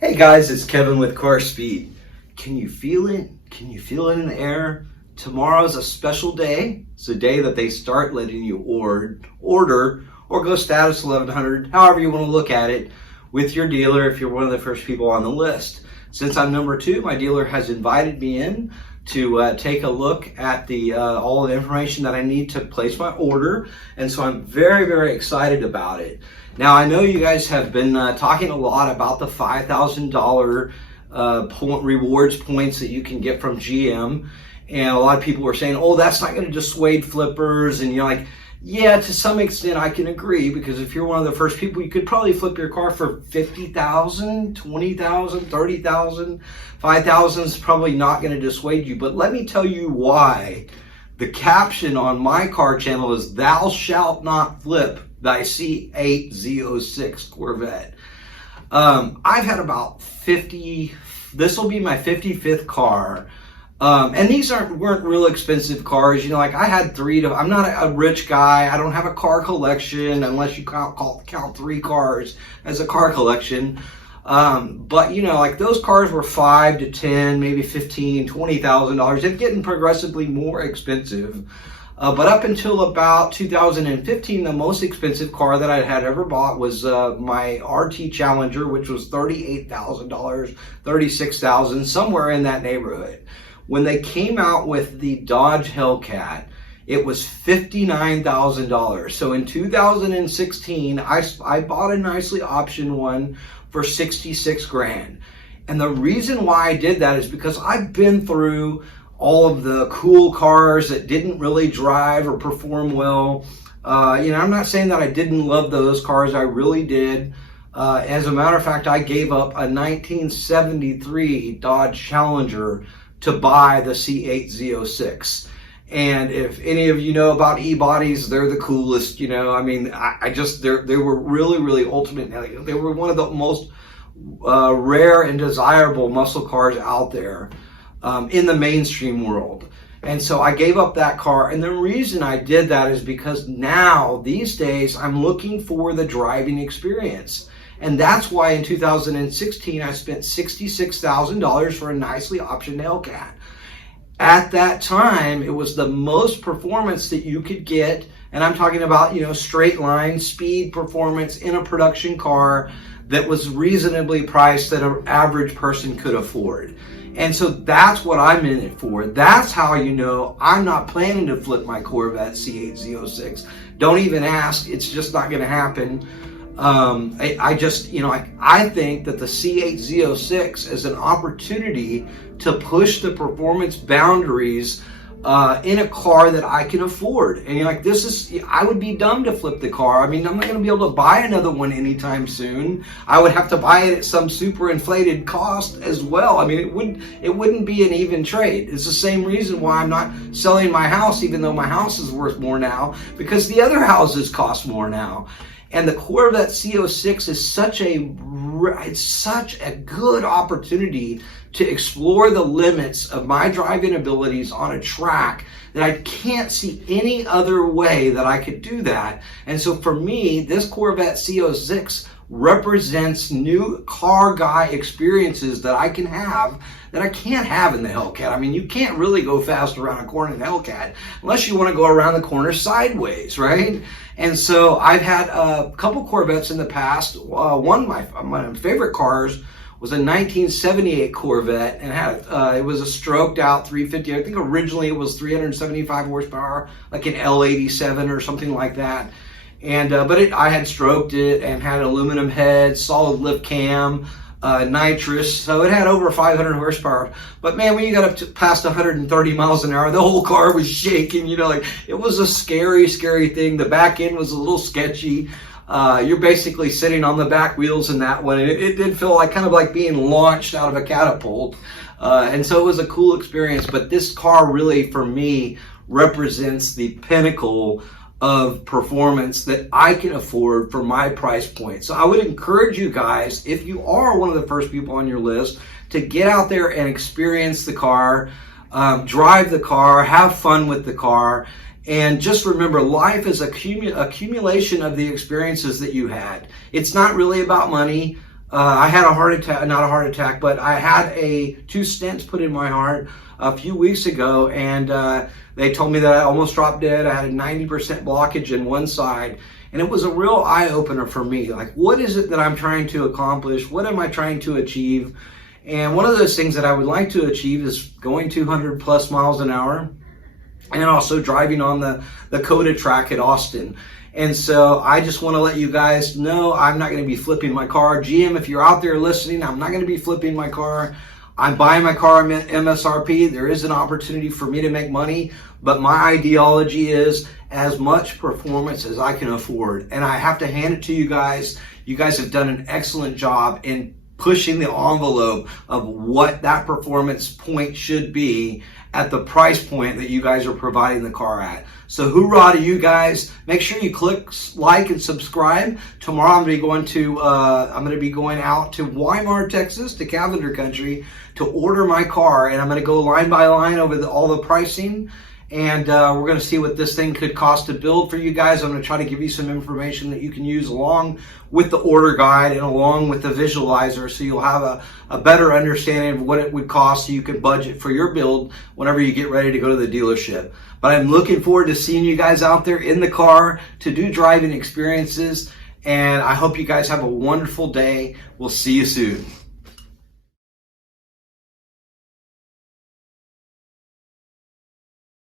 Hey guys, it's Kevin with Car Speed. Can you feel it? Can you feel it in the air? Tomorrow's a special day. It's a day that they start letting you order or go status 1100, however you want to look at it, with your dealer if you're one of the first people on the list. Since I'm number 2, my dealer has invited me in to take a look at the all the information that I need to place my order, and so I'm very, very excited about it. Now, I know you guys have been talking a lot about the $5,000 rewards points that you can get from GM, and a lot of people were saying, oh, that's not going to dissuade flippers, and you're like, yeah, to some extent I can agree, because if you're one of the first people, you could probably flip your car for $50,000, $20,000, $30,000. $5,000 is probably not going to dissuade you, but let me tell you why. The caption on my car channel is, "Thou shalt not flip thy C8 Z06 Corvette." I've had about 50, this will be my 55th car. And these weren't real expensive cars. You know, like I had I'm not a rich guy. I don't have a car collection unless you count 3 cars as a car collection. But you know, like those cars were $5 to $10, maybe $15, $20,000. They're getting progressively more expensive. But up until about 2015, the most expensive car that I had ever bought was my RT Challenger, which was $38,000, $36,000, somewhere in that neighborhood. When they came out with the Dodge Hellcat, it was $59,000. So in 2016, I bought a nicely optioned one for 66 grand. And the reason why I did that is because I've been through all of the cool cars that didn't really drive or perform well. You know, I'm not saying that I didn't love those cars. I really did. As a matter of fact, I gave up a 1973 Dodge Challenger to buy the C8 Z06. And if any of you know about e-bodies, they're the coolest, you know. I mean, they were really, really ultimate. They were one of the most rare and desirable muscle cars out there in the mainstream world. And so I gave up that car. And the reason I did that is because now, these days, I'm looking for the driving experience. And that's why in 2016, I spent $66,000 for a nicely optioned Hellcat. At that time, it was the most performance that you could get. And I'm talking about, you know, straight line speed performance in a production car that was reasonably priced that an average person could afford. And so that's what I'm in it for. That's how you know I'm not planning to flip my Corvette C8 Z06. Don't even ask. It's just not going to happen. I think that the C8 Z06 is an opportunity to push the performance boundaries in a car that I can afford. And you're like, I would be dumb to flip the car. I mean, I'm not going to be able to buy another one anytime soon. I would have to buy it at some super inflated cost as well. I mean, it wouldn't be an even trade. It's the same reason why I'm not selling my house, even though my house is worth more now, because the other houses cost more now. And the Corvette C06 is such a good opportunity to explore the limits of my driving abilities on a track that I can't see any other way that I could do that. And so for me, this Corvette C06 represents new car guy experiences that I can have that I can't have in the Hellcat. I mean, you can't really go fast around a corner in the Hellcat unless you want to go around the corner sideways, right? And so I've had a couple Corvettes in the past. One of my favorite cars was a 1978 Corvette, and it was a stroked out 350. I think originally it was 375 horsepower, like an L87 or something like that. And I had stroked it and had an aluminum head, solid lift cam, nitrous, so it had over 500 horsepower. But man, when you got up to past 130 miles an hour, the whole car was shaking. You know, like it was a scary, scary thing. The back end was a little sketchy. You're basically sitting on the back wheels in that one. It did feel like kind of like being launched out of a catapult. And so it was a cool experience. But this car really, for me, represents the pinnacle of performance that I can afford for my price point. So I would encourage you guys, if you are one of the first people on your list, to get out there and experience the car, drive the car, have fun with the car, and just remember, life is accumulation of the experiences that you had. It's not really about money. I had a heart attack, not a heart attack, but I had two stents put in my heart a few weeks ago, and they told me that I almost dropped dead. I had a 90% blockage in one side, and it was a real eye-opener for me. Like, what is it that I'm trying to accomplish? What am I trying to achieve? And one of those things that I would like to achieve is going 200 plus miles an hour, and also driving on the COTA track at Austin. And so I just want to let you guys know I'm not going to be flipping my car. GM, if you're out there listening, I'm not going to be flipping my car. I'm buying my car at MSRP. There is an opportunity for me to make money, but my ideology is as much performance as I can afford. And I have to hand it to you guys. You guys have done an excellent job in pushing the envelope of what that performance point should be at the price point that you guys are providing the car at. So hoorah to you guys. Make sure you click like and subscribe. Tomorrow I'm going to be going out to Weimar, Texas, to Cavender Country to order my car, and I'm going to go line by line over all the pricing, and we're going to see what this thing could cost to build for you guys. I'm going to try to give you some information that you can use along with the order guide and along with the visualizer, so you'll have a better understanding of what it would cost, so you can budget for your build whenever you get ready to go to the dealership. But I'm looking forward to seeing you guys out there in the car to do driving experiences, and I hope you guys have a wonderful day. We'll see you soon.